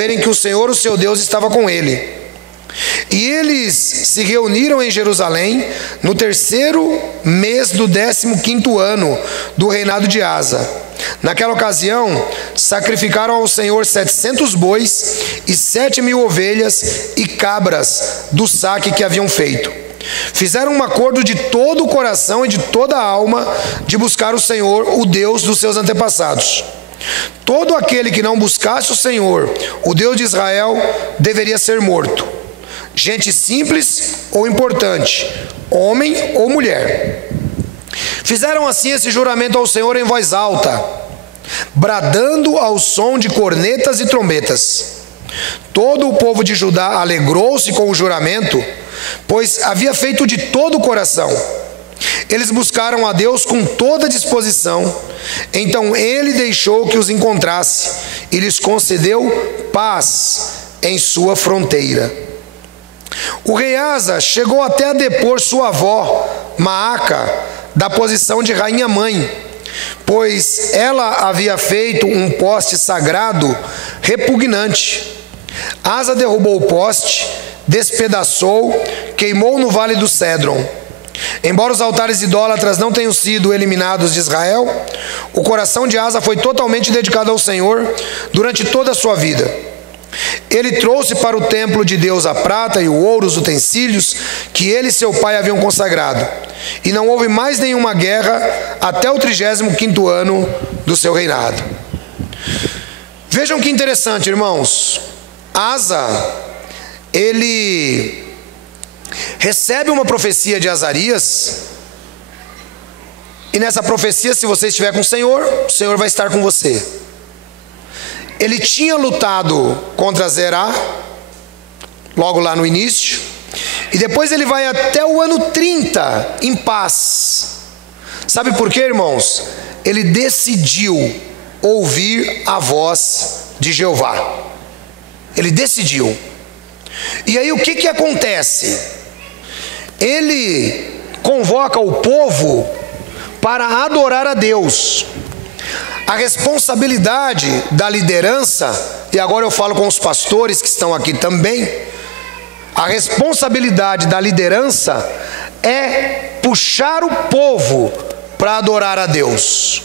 verem que o Senhor, o seu Deus, estava com ele. E eles se reuniram em Jerusalém no 3º mês do 15º ano do reinado de Asa. Naquela ocasião, sacrificaram ao Senhor 700 bois e 7.000 ovelhas e cabras do saque que haviam feito. Fizeram um acordo de todo o coração e de toda a alma de buscar o Senhor, o Deus dos seus antepassados. Todo aquele que não buscasse o Senhor, o Deus de Israel, deveria ser morto. Gente simples ou importante, homem ou mulher. Fizeram assim esse juramento ao Senhor em voz alta, bradando ao som de cornetas e trombetas. Todo o povo de Judá alegrou-se com o juramento, pois havia feito de todo o coração. Eles buscaram a Deus com toda disposição. Então ele deixou que os encontrasse e lhes concedeu paz em sua fronteira. O rei Asa chegou até a depor sua avó, Maaca, da posição de rainha-mãe, pois ela havia feito um poste sagrado repugnante. Asa derrubou o poste, despedaçou, queimou no vale do Cédron. Embora os altares idólatras não tenham sido eliminados de Israel, o coração de Asa foi totalmente dedicado ao Senhor durante toda a sua vida. Ele trouxe para o templo de Deus a prata e o ouro, os utensílios que ele e seu pai haviam consagrado. E não houve mais nenhuma guerra até o 35º ano do seu reinado. Vejam que interessante, irmãos. Asa, ele recebe uma profecia de Azarias. E nessa profecia, se você estiver com o Senhor vai estar com você. Ele tinha lutado contra Zerá, logo lá no início, e depois ele vai até o ano 30 em paz. Sabe por quê, irmãos? Ele decidiu ouvir a voz de Jeová. Ele decidiu. E aí o que acontece? Ele convoca o povo para adorar a Deus. A responsabilidade da liderança, e agora eu falo com os pastores que estão aqui também, a responsabilidade da liderança é puxar o povo para adorar a Deus.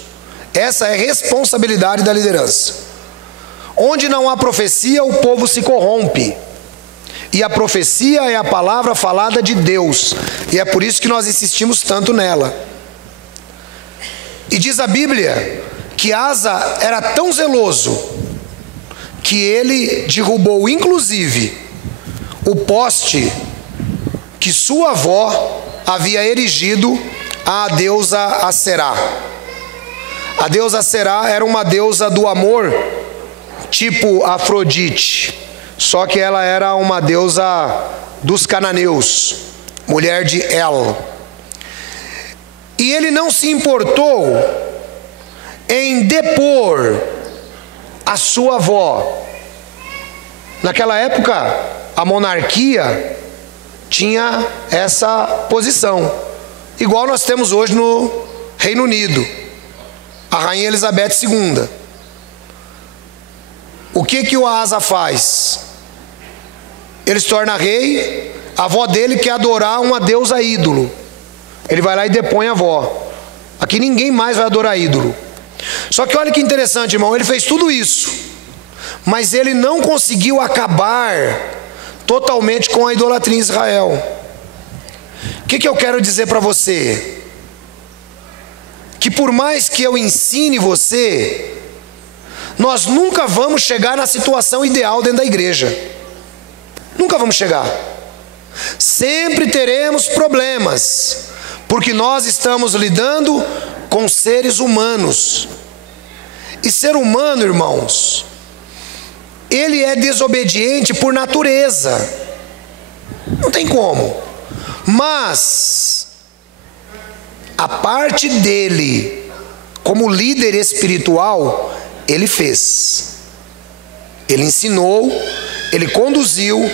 Essa é a responsabilidade da liderança. Onde não há profecia, o povo se corrompe. E a profecia é a palavra falada de Deus, e é por isso que nós insistimos tanto nela. E diz a Bíblia que Asa era tão zeloso que ele derrubou inclusive o poste que sua avó havia erigido à deusa Aserá. A deusa Aserá era uma deusa do amor, tipo Afrodite, só que ela era uma deusa dos cananeus, mulher de El. E ele não se importou em depor a sua avó. Naquela época, a monarquia tinha essa posição, igual nós temos hoje no Reino Unido, a rainha Elizabeth II. O que o Asa faz? Ele se torna rei, a avó dele quer adorar uma deusa ídolo, ele vai lá e depõe a avó. Aqui ninguém mais vai adorar ídolo. Só que olha que interessante, irmão, ele fez tudo isso, mas ele não conseguiu acabar totalmente com a idolatria em Israel. O que eu quero dizer para você? Que por mais que eu ensine você, nós nunca vamos chegar na situação ideal dentro da igreja. Nunca vamos chegar. Sempre teremos problemas, porque nós estamos lidando com seres humanos. E ser humano, irmãos, ele é desobediente por natureza. Não tem como. Mas a parte dele, como líder espiritual, ele fez. Ele ensinou, ele conduziu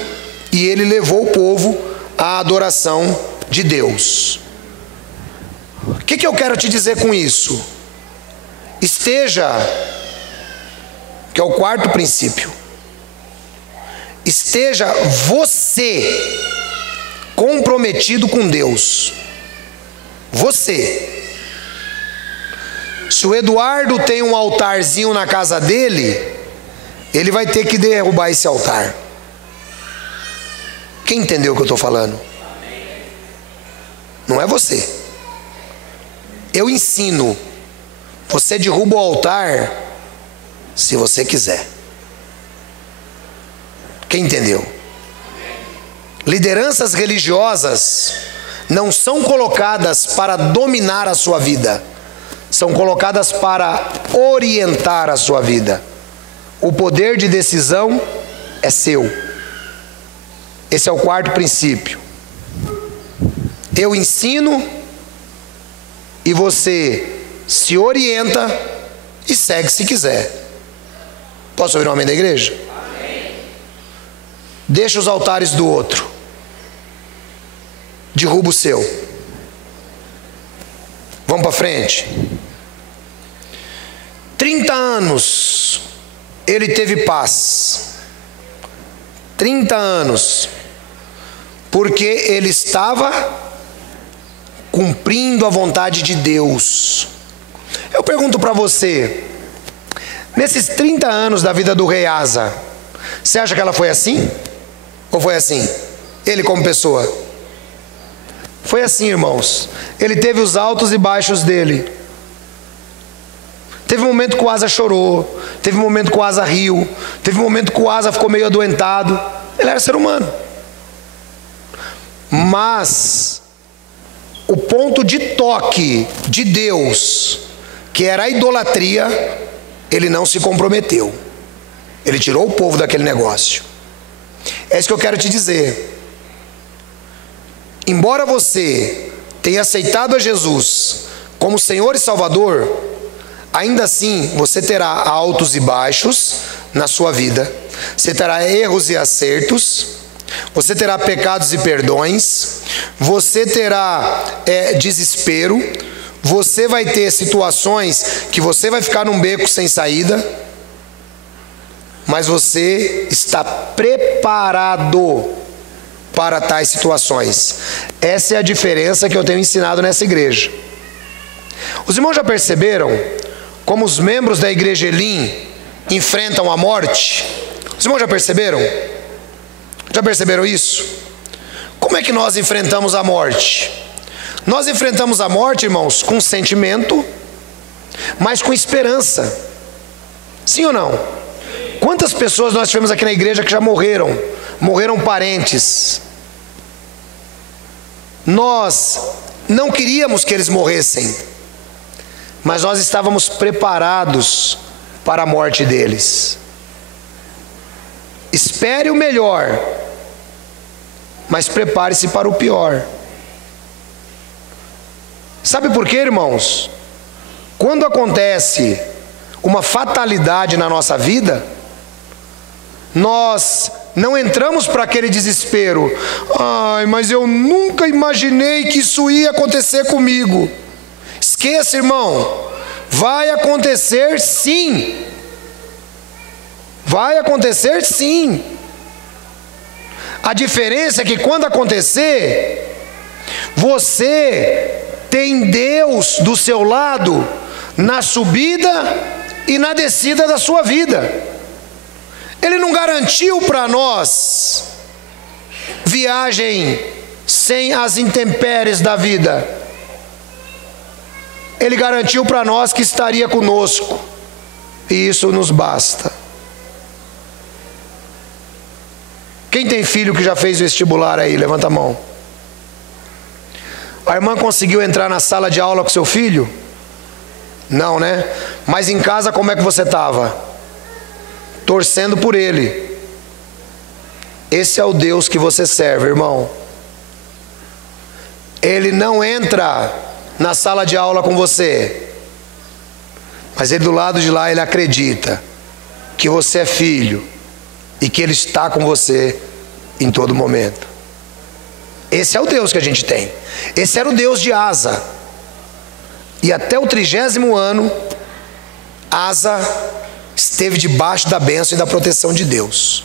e ele levou o povo à adoração de Deus. O que eu quero te dizer com isso? Esteja, que é o quarto princípio, esteja você comprometido com Deus. Você. Se o Eduardo tem um altarzinho na casa dele, ele vai ter que derrubar esse altar. Quem entendeu o que eu estou falando? Não é você. Eu ensino. Você derruba o altar se você quiser. Quem entendeu? Lideranças religiosas não são colocadas para dominar a sua vida, são colocadas para orientar a sua vida. O poder de decisão é seu. Esse é o quarto princípio. Eu ensino e você se orienta e segue se quiser. Posso ouvir o amém da igreja? Amém. Deixa os altares do outro. Derruba o seu. Vamos para frente. 30 anos ele teve paz. 30 anos. Porque ele estava cumprindo a vontade de Deus. Eu pergunto para você, nesses 30 anos da vida do rei Asa, você acha que ela foi assim? Ou foi assim? Ele como pessoa? Foi assim, irmãos. Ele teve os altos e baixos dele. Teve um momento que o Asa chorou, teve um momento que o Asa riu, teve um momento que o Asa ficou meio adoentado. Ele era ser humano. Mas o ponto de toque de Deus, que era a idolatria, ele não se comprometeu. Ele tirou o povo daquele negócio. É isso que eu quero te dizer. Embora você tenha aceitado a Jesus como Senhor e Salvador, ainda assim você terá altos e baixos na sua vida. Você terá erros e acertos. Você terá pecados e perdões. Você terá desespero. Você vai ter situações que você vai ficar num beco sem saída. Mas você está preparado para tais situações. Essa é a diferença que eu tenho ensinado nessa igreja. Os irmãos já perceberam como os membros da igreja Elim enfrentam a morte? Os irmãos já perceberam? Já perceberam isso? Como é que nós enfrentamos a morte? Nós enfrentamos a morte, irmãos, com sentimento, mas com esperança. Sim ou não? Quantas pessoas nós tivemos aqui na igreja que já morreram? Morreram parentes. Nós não queríamos que eles morressem, mas nós estávamos preparados para a morte deles. Espere o melhor, mas prepare-se para o pior. Sabe por quê, irmãos? Quando acontece uma fatalidade na nossa vida, nós não entramos para aquele desespero. Ai, mas eu nunca imaginei que isso ia acontecer comigo. Esqueça, irmão. Vai acontecer sim. Vai acontecer sim. A diferença é que quando acontecer, você tem Deus do seu lado na subida e na descida da sua vida. Ele não garantiu para nós viagem sem as intempéries da vida. Ele garantiu para nós que estaria conosco, e isso nos basta. Quem tem filho que já fez vestibular aí? Levanta a mão. A irmã conseguiu entrar na sala de aula com seu filho? Não, né? Mas em casa como é que você estava? Torcendo por ele. Esse é o Deus que você serve, irmão. Ele não entra na sala de aula com você, mas ele do lado de lá, ele acredita que você é filho e que ele está com você em todo momento. Esse é o Deus que a gente tem. Esse era o Deus de Asa. E até o 30º ano, Asa esteve debaixo da bênção e da proteção de Deus.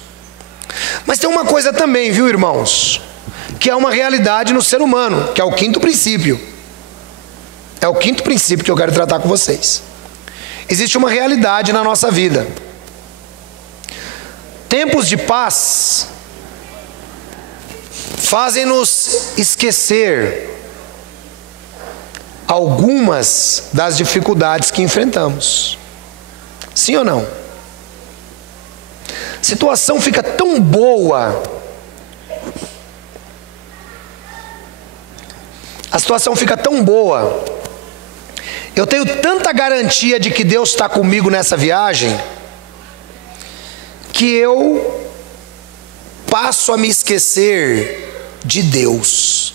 Mas tem uma coisa também, viu, irmãos, que é uma realidade no ser humano, que é o quinto princípio. É o quinto princípio que eu quero tratar com vocês. Existe uma realidade na nossa vida. Tempos de paz fazem-nos esquecer algumas das dificuldades que enfrentamos. Sim ou não? A situação fica tão boa. A situação fica tão boa. Eu tenho tanta garantia de que Deus está comigo nessa viagem, que eu passo a me esquecer de Deus.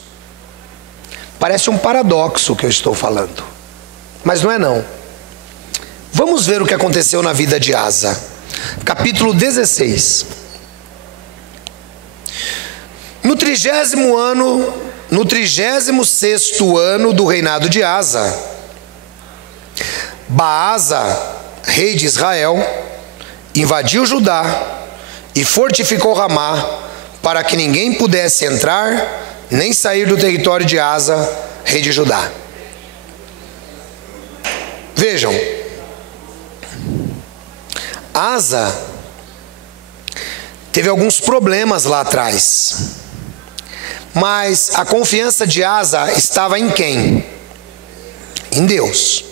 Parece um paradoxo o que eu estou falando, mas não é não. Vamos ver o que aconteceu na vida de Asa. Capítulo 16. No 36º ano do reinado de Asa, Baasa, rei de Israel, invadiu Judá e fortificou Ramá, para que ninguém pudesse entrar nem sair do território de Asa, rei de Judá. Vejam, Asa teve alguns problemas lá atrás, mas a confiança de Asa estava em quem? Em Deus.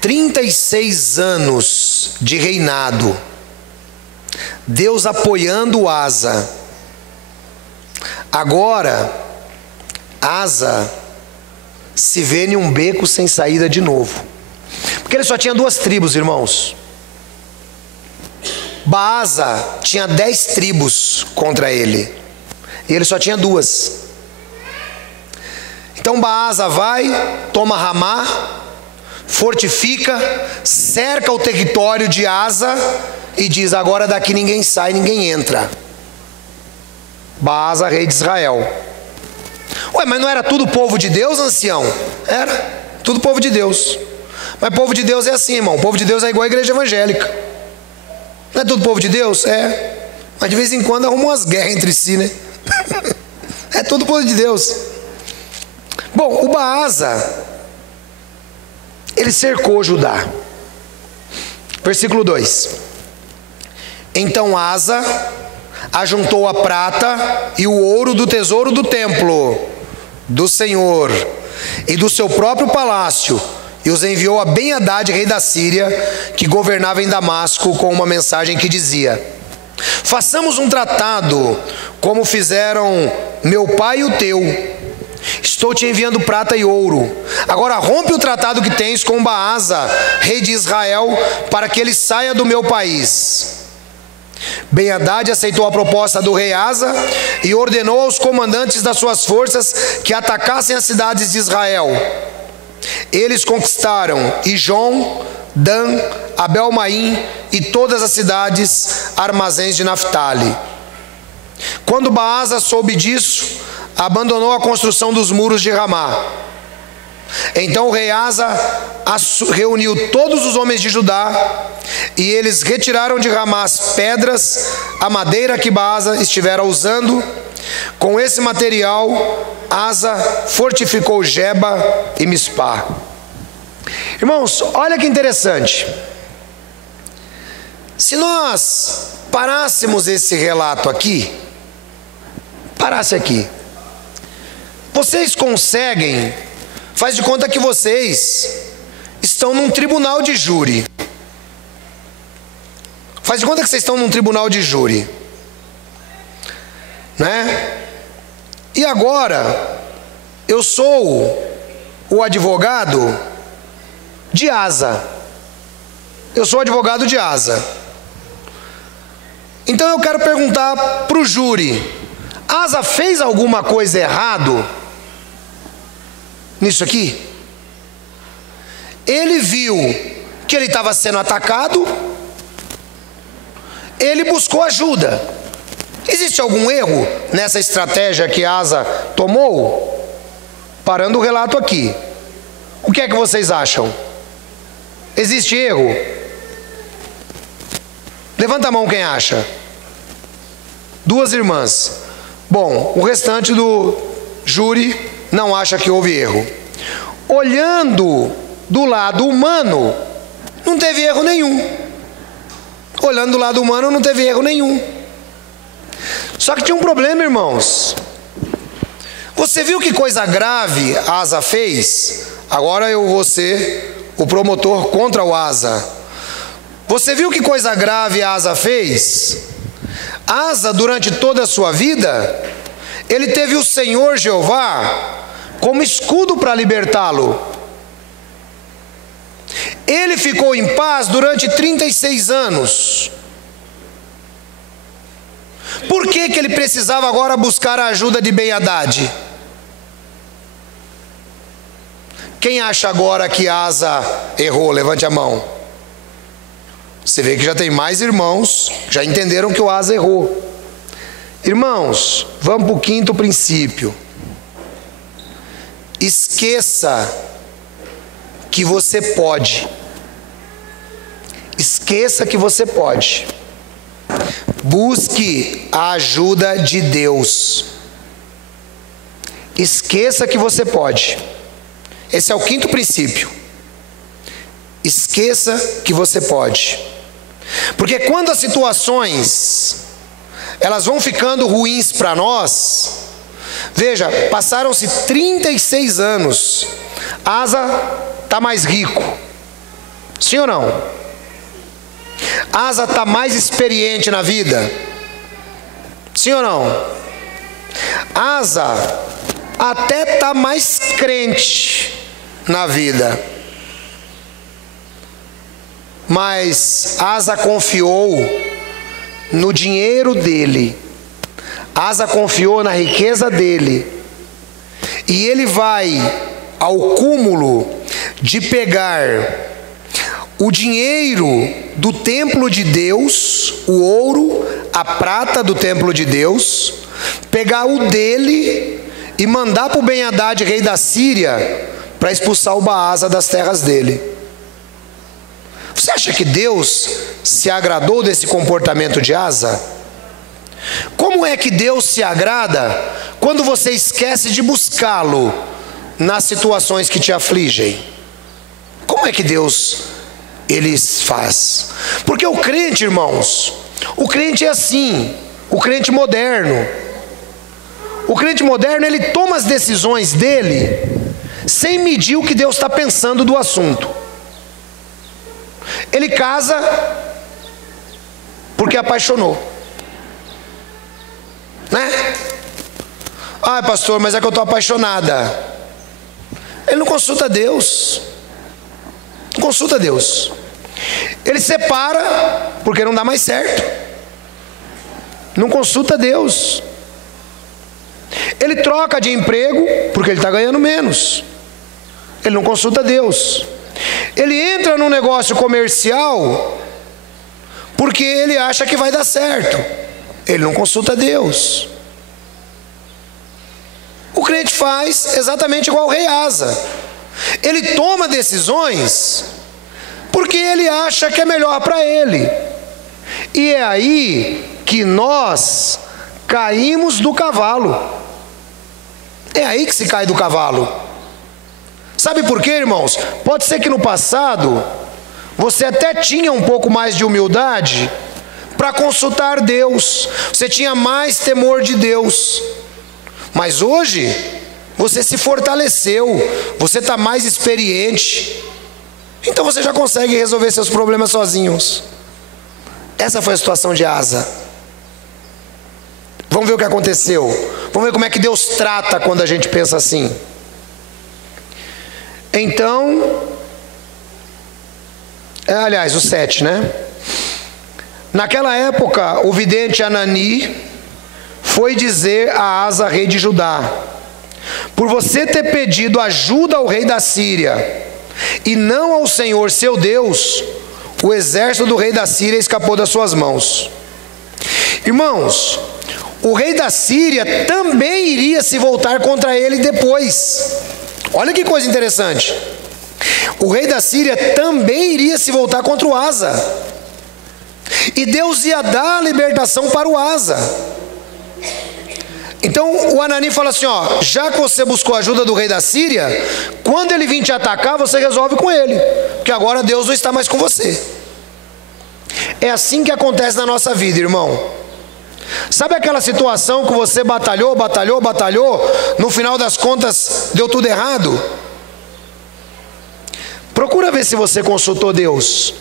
36 anos de reinado, Deus apoiando Asa. Agora, Asa se vê em um beco sem saída de novo, porque ele só tinha 2 tribos, irmãos. Baasa tinha 10 tribos contra ele, e ele só tinha 2. Então Baasa vai, toma Ramá, fortifica, cerca o território de Asa e diz: agora daqui ninguém sai, ninguém entra. Baasa, rei de Israel. Ué, mas não era tudo povo de Deus, ancião? Era, tudo povo de Deus. Mas povo de Deus é assim, irmão. O povo de Deus é igual a igreja evangélica. Não é tudo povo de Deus? É. Mas de vez em quando arrumam umas guerras entre si, né? É tudo povo de Deus. Bom, o Baasa, ele cercou Judá. Versículo 2. Então Asa ajuntou a prata e o ouro do tesouro do templo do Senhor e do seu próprio palácio, e os enviou a Ben-Hadad, rei da Síria, que governava em Damasco, com uma mensagem que dizia: façamos um tratado como fizeram meu pai e o teu. Estou te enviando prata e ouro. Agora rompe o tratado que tens com Baasa, rei de Israel, para que ele saia do meu país. Ben-Hadad aceitou a proposta do rei Asa e ordenou aos comandantes das suas forças que atacassem as cidades de Israel. Eles conquistaram Ijon, Dan, Abel-Maim e todas as cidades armazéns de Naftali. Quando Baasa soube disso, abandonou a construção dos muros de Ramá. Então o rei Asa reuniu todos os homens de Judá, e eles retiraram de Ramá as pedras, a madeira que Baasa estivera usando. Com esse material, Asa fortificou Geba e Mispá. Irmãos, olha que interessante. Se nós parássemos esse relato aqui, parasse aqui, vocês conseguem, faz de conta que vocês estão num tribunal de júri. Faz de conta que vocês estão num tribunal de júri, né? E agora eu sou o advogado de Asa. Eu sou o advogado de Asa. Então eu quero perguntar para o júri: Asa fez alguma coisa errado nisso aqui? Ele viu que ele estava sendo atacado, ele buscou ajuda. Existe algum erro nessa estratégia que Asa tomou? Parando o relato aqui, o que é que vocês acham? Existe erro? Levanta a mão quem acha. 2 irmãs. Bom, o restante do júri não acha que houve erro. Olhando do lado humano, não teve erro nenhum. Olhando do lado humano, não teve erro nenhum. Só que tinha um problema, irmãos. Você viu que coisa grave Asa fez? Agora eu vou ser o promotor contra o Asa. Você viu que coisa grave Asa fez? Asa, durante toda a sua vida, ele teve o Senhor Jeová como escudo para libertá-lo. Ele ficou em paz durante 36 anos. Por que ele precisava agora buscar a ajuda de Ben-Hadad? Quem acha agora que Asa errou? Levante a mão. Você vê que já tem mais irmãos, já entenderam que o Asa errou. Irmãos, vamos para o 5º princípio. Esqueça que você pode. Esqueça que você pode. Busque a ajuda de Deus. Esqueça que você pode. Esse é o 5º princípio. Esqueça que você pode. Porque quando as situações elas vão ficando ruins para nós, veja, passaram-se 36 anos. Asa está mais rico. Sim ou não? Asa está mais experiente na vida. Sim ou não? Asa até está mais crente na vida. Mas Asa confiou no dinheiro dele. Asa confiou na riqueza dele. E ele vai ao cúmulo de pegar o dinheiro do templo de Deus, o ouro, a prata do templo de Deus, pegar o dele e mandar para o Ben-Hadad, rei da Síria, para expulsar o Baasa das terras dele. Você acha que Deus se agradou desse comportamento de Asa? Como é que Deus se agrada quando você esquece de buscá-lo nas situações que te afligem? Como é que Deus ele faz? Porque o crente, irmãos, o crente é assim, o crente moderno. O crente moderno, ele toma as decisões dele sem medir o que Deus está pensando do assunto. Ele casa porque apaixonou, né? Ah, pastor, mas é que eu estou apaixonada. Ele não consulta Deus. Não consulta Deus. Ele separa porque não dá mais certo. Não consulta Deus. Ele troca de emprego porque ele está ganhando menos. Ele não consulta Deus. Ele entra num negócio comercial porque ele acha que vai dar certo. Ele não consulta Deus. O crente faz exatamente igual o rei Asa. Ele toma decisões porque ele acha que é melhor para ele. E é aí que nós caímos do cavalo. É aí que se cai do cavalo. Sabe por quê, irmãos? Pode ser que no passado você até tinha um pouco mais de humildade para consultar Deus. Você tinha mais temor de Deus. Mas hoje você se fortaleceu, você está mais experiente. Então você já consegue resolver seus problemas sozinhos. Essa foi a situação de Asa. Vamos ver o que aconteceu. Vamos ver como é que Deus trata quando a gente pensa assim. Então, aliás, o 7, né? Naquela época, o vidente Anani foi dizer a Asa, rei de Judá: por você ter pedido ajuda ao rei da Síria e não ao Senhor seu Deus, o exército do rei da Síria escapou das suas mãos. Irmãos, o rei da Síria também iria se voltar contra ele depois. Olha que coisa interessante. O rei da Síria também iria se voltar contra o Asa. E Deus ia dar a libertação para o Asa. Então o Hanani fala assim, ó, já que você buscou a ajuda do rei da Síria, quando ele vir te atacar, você resolve com ele, porque agora Deus não está mais com você. É assim que acontece na nossa vida, irmão. Sabe aquela situação que você batalhou, no final das contas deu tudo errado? Procura ver se você consultou Deus.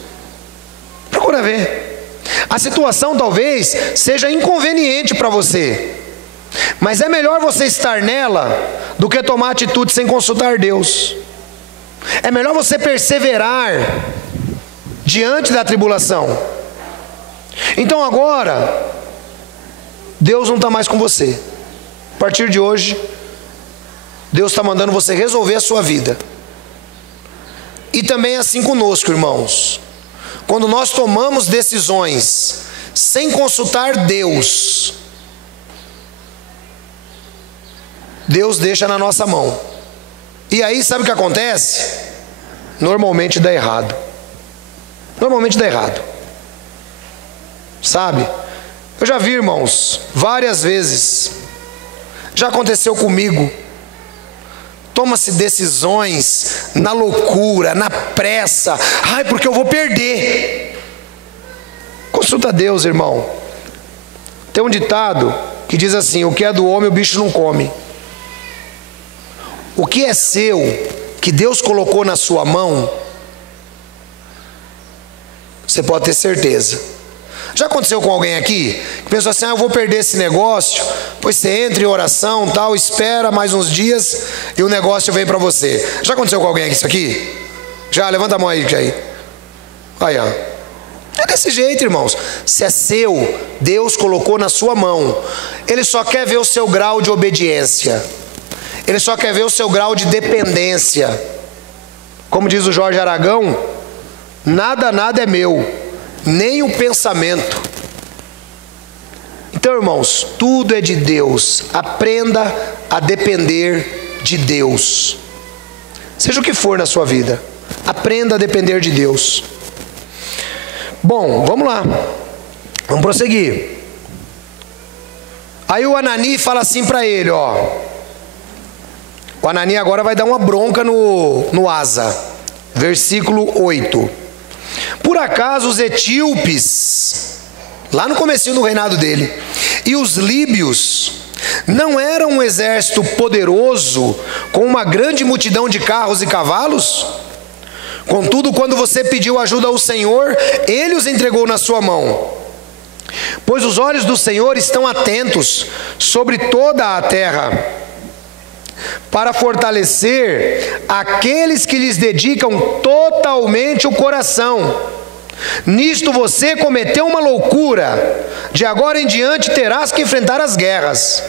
Procura ver. A situação talvez seja inconveniente para você, mas é melhor você estar nela do que tomar atitude sem consultar Deus. É melhor você perseverar diante da tribulação. Então agora, Deus não está mais com você. A partir de hoje, Deus está mandando você resolver a sua vida. E também é assim conosco, irmãos. Quando nós tomamos decisões sem consultar Deus, Deus deixa na nossa mão. E aí sabe o que acontece? Normalmente dá errado. Normalmente dá errado. Sabe? Eu já vi, irmãos, várias vezes. Já aconteceu comigo. Toma-se decisões na loucura, na pressa. Ai, porque eu vou perder. Consulta Deus, irmão. Tem um ditado que diz assim: o que é do homem o bicho não come. O que é seu, que Deus colocou na sua mão, você pode ter certeza. Já aconteceu com alguém aqui que pensou assim: eu vou perder esse negócio? Pois você entra em oração, tal, espera mais uns dias e o negócio vem para você. Já aconteceu com alguém aqui isso aqui? Já? Levanta a mão aí, Jair. Aí, ó. É desse jeito, irmãos. Se é seu, Deus colocou na sua mão. Ele só quer ver o seu grau de obediência. Ele só quer ver o seu grau de dependência. Como diz o Jorge Aragão: nada é meu, nem o pensamento. Então, irmãos, tudo é de Deus. Aprenda a depender de Deus. Seja o que for na sua vida, aprenda a depender de Deus. Bom, vamos lá. Vamos prosseguir. Aí o Hanani fala assim para ele, ó. O Hanani agora vai dar uma bronca no Asa. Versículo 8. Por acaso os etíopes, lá no comecinho do reinado dele, e os líbios não eram um exército poderoso com uma grande multidão de carros e cavalos? Contudo, quando você pediu ajuda ao Senhor, Ele os entregou na sua mão. Pois os olhos do Senhor estão atentos sobre toda a terra, para fortalecer aqueles que lhes dedicam totalmente o coração. Nisto você cometeu uma loucura. De agora em diante terás que enfrentar as guerras.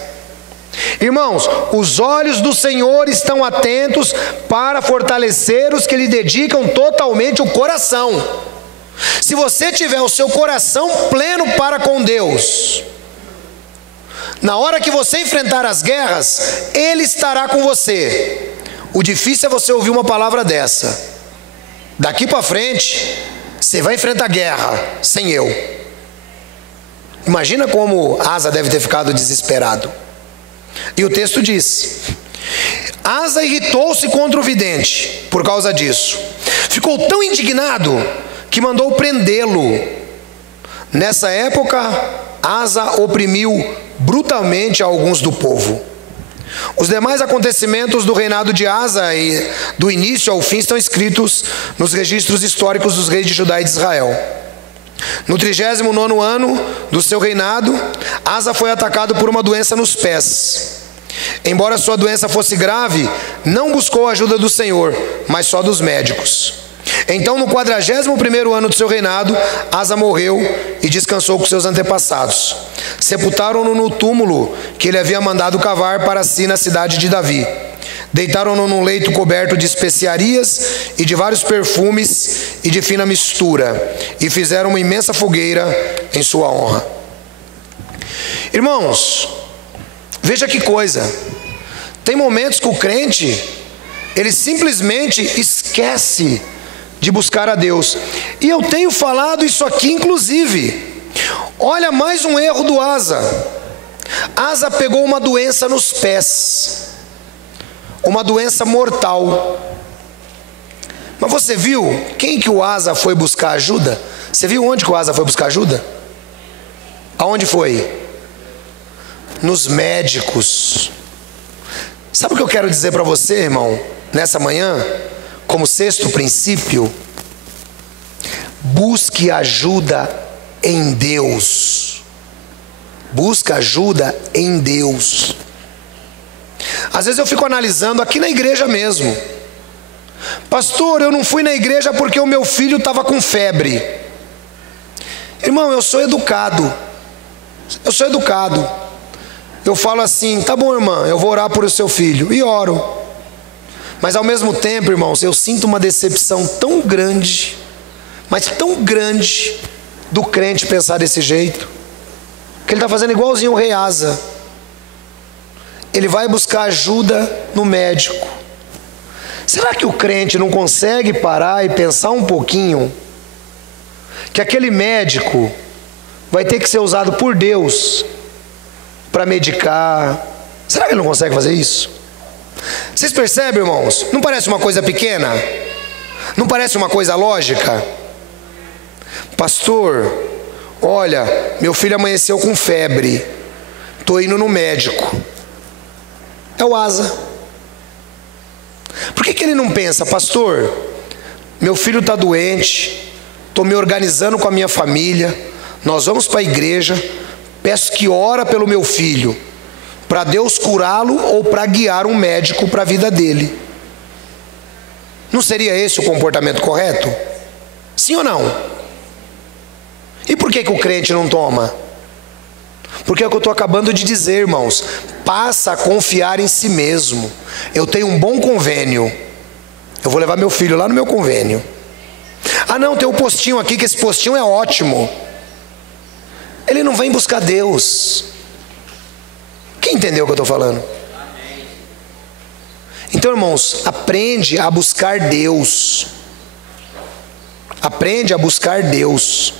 Irmãos, os olhos do Senhor estão atentos para fortalecer os que lhe dedicam totalmente o coração. Se você tiver o seu coração pleno para com Deus, na hora que você enfrentar as guerras, Ele estará com você. O difícil é você ouvir uma palavra dessa: daqui para frente você vai enfrentar guerra sem eu. Imagina como Asa deve ter ficado desesperado. E o texto diz: Asa irritou-se contra o vidente por causa disso. Ficou tão indignado que mandou prendê-lo. Nessa época, Asa oprimiu brutalmente alguns do povo. Os demais acontecimentos do reinado de Asa e do início ao fim estão escritos nos registros históricos dos reis de Judá e de Israel. No 39º ano do seu reinado, Asa foi atacado por uma doença nos pés. Embora sua doença fosse grave, não buscou a ajuda do Senhor, mas só dos médicos. Então, no 41º ano do seu reinado, Asa morreu e descansou com seus antepassados. Sepultaram-no no túmulo que ele havia mandado cavar para si na cidade de Davi. Deitaram-no num leito coberto de especiarias e de vários perfumes e de fina mistura, e fizeram uma imensa fogueira em sua honra. Irmãos, veja que coisa. Tem momentos que o crente, ele simplesmente esquece de buscar a Deus. E eu tenho falado isso aqui inclusive. Olha mais um erro do Asa. Asa pegou uma doença nos pés, uma doença mortal. Mas você viu quem que o Asa foi buscar ajuda? Você viu onde que o Asa foi buscar ajuda? Aonde foi? Nos médicos. Sabe o que eu quero dizer para você, irmão, nessa manhã? Como sexto princípio, busque ajuda em Deus. Busca ajuda em Deus. Às vezes eu fico analisando aqui na igreja mesmo. Pastor, eu não fui na igreja porque o meu filho estava com febre. Irmão, eu sou educado. Eu falo assim, tá bom, irmã, eu vou orar por o seu filho. E oro. Mas ao mesmo tempo, irmãos, eu sinto uma decepção tão grande, mas tão grande, do crente pensar desse jeito, que ele está fazendo igualzinho o rei Asa. Ele vai buscar ajuda no médico. Será que o crente não consegue parar e pensar um pouquinho que aquele médico vai ter que ser usado por Deus para medicar? Será que ele não consegue fazer isso? Vocês percebem, irmãos? Não parece uma coisa pequena? Não parece uma coisa lógica? Pastor, olha, meu filho amanheceu com febre, estou indo no médico. É o Asa. Por que ele não pensa, pastor, meu filho está doente, estou me organizando com a minha família, nós vamos para a igreja, peço que ora pelo meu filho, para Deus curá-lo ou para guiar um médico para a vida dele. Não seria esse o comportamento correto? Sim ou não? E por que o crente não toma? Porque é o que eu estou acabando de dizer, irmãos. Passa a confiar em si mesmo. Eu tenho um bom convênio, eu vou levar meu filho lá no meu convênio. Ah não, tem um postinho aqui, que esse postinho é ótimo. Ele não vem buscar Deus. Quem entendeu o que eu estou falando? Então, irmãos, aprende a buscar Deus. Aprende a buscar Deus.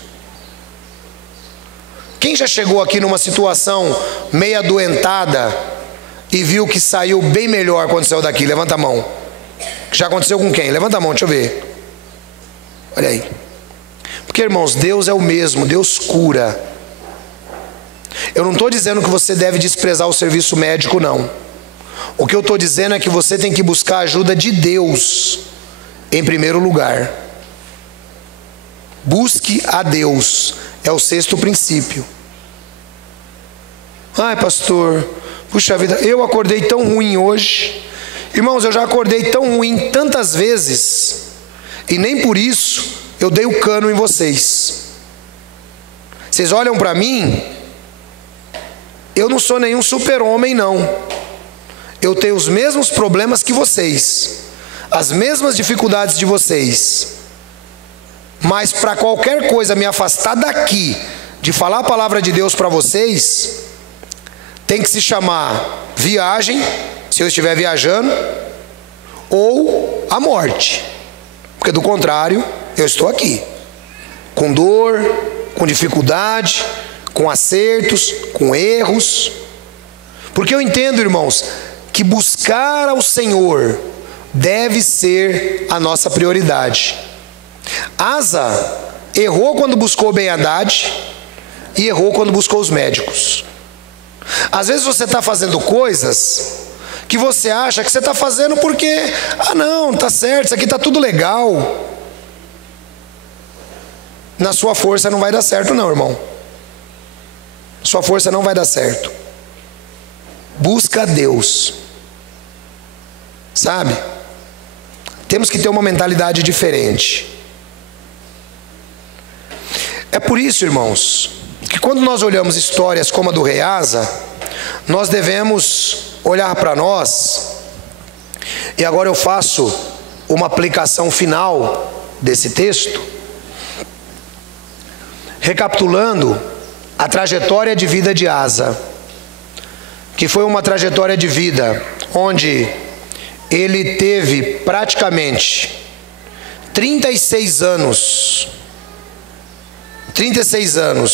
Quem já chegou aqui numa situação meio adoentada e viu que saiu bem melhor quando saiu daqui? Levanta a mão. Já aconteceu com quem? Levanta a mão, deixa eu ver. Olha aí. Porque, irmãos, Deus é o mesmo, Deus cura. Eu não estou dizendo que você deve desprezar o serviço médico, não. O que eu estou dizendo é que você tem que buscar a ajuda de Deus em primeiro lugar. Busque a Deus. É o sexto princípio. Ai, pastor, puxa vida, eu acordei tão ruim hoje. Irmãos, eu já acordei tão ruim tantas vezes, e nem por isso eu dei o cano em vocês. Vocês olham para mim, eu não sou nenhum super-homem, não. Eu tenho os mesmos problemas que vocês, as mesmas dificuldades de vocês. Mas para qualquer coisa me afastar daqui, de falar a palavra de Deus para vocês, tem que se chamar viagem, se eu estiver viajando, ou a morte. Porque do contrário, eu estou aqui, com dor, com dificuldade, com acertos, com erros. Porque eu entendo, irmãos, que buscar ao Senhor deve ser a nossa prioridade. Asa errou quando buscou Ben-Hadad e errou quando buscou os médicos. Às vezes você está fazendo coisas que você acha que você está fazendo porque, não, tá certo, isso aqui está tudo legal. Na sua força não vai dar certo, não, irmão. Sua força não vai dar certo. Busca a Deus. Sabe? Temos que ter uma mentalidade diferente. É por isso, irmãos, que quando nós olhamos histórias como a do rei Asa, nós devemos olhar para nós, e agora eu faço uma aplicação final desse texto, recapitulando a trajetória de vida de Asa, que foi uma trajetória de vida onde ele teve praticamente 36 anos. 36 anos.